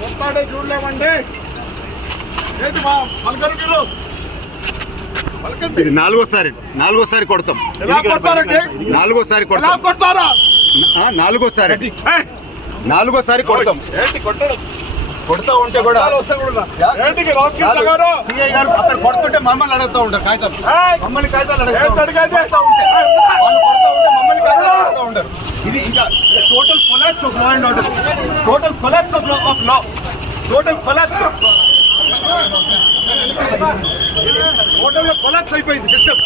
కొట్లాడే చూడలేమండి. ఏంటి మా పలకరు మీరు? ఇది నాలుగోసారి కొడతాం. ఎలా కొడతారండి? నాలుగోసారి ఎలా కొడతాం. కొడతారా? నాలుగోసారి కొడతాం. ఏంటి కొట్టడం? కొడతా ఉంటే కూడా ఏంటికి రామకృష్ణ గారు సిఐ గారు అక్కడ కొడుతుంటే మమ్మల్ని అడుగుతూ ఉంటారు కాగితం. మమ్మల్ని కాగితాలు అడుగుతూ ఉంటారు. వాళ్ళు కొడతా ఉంటే మమ్మల్ని కాగితాలు అడుగుతూ ఉంటారు. ఇది ఇంకా total collapse of law and order. Total collapse of law. Total collapse. Total collapse అయిపోయింది సిస్టమ్.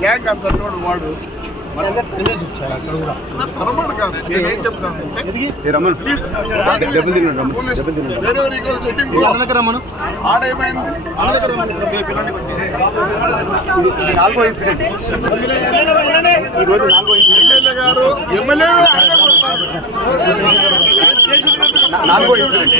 గ్యాంగ్ అంతా వాడు తరమడు కాదు. నేనేం చెప్తానంటే ఆడేమైంది నాలుగో ఇన్సిడెంట్. ఎమ్మెల్యే గారు ఎమ్మెల్యే నాలుగో ఇన్సిడెంట్.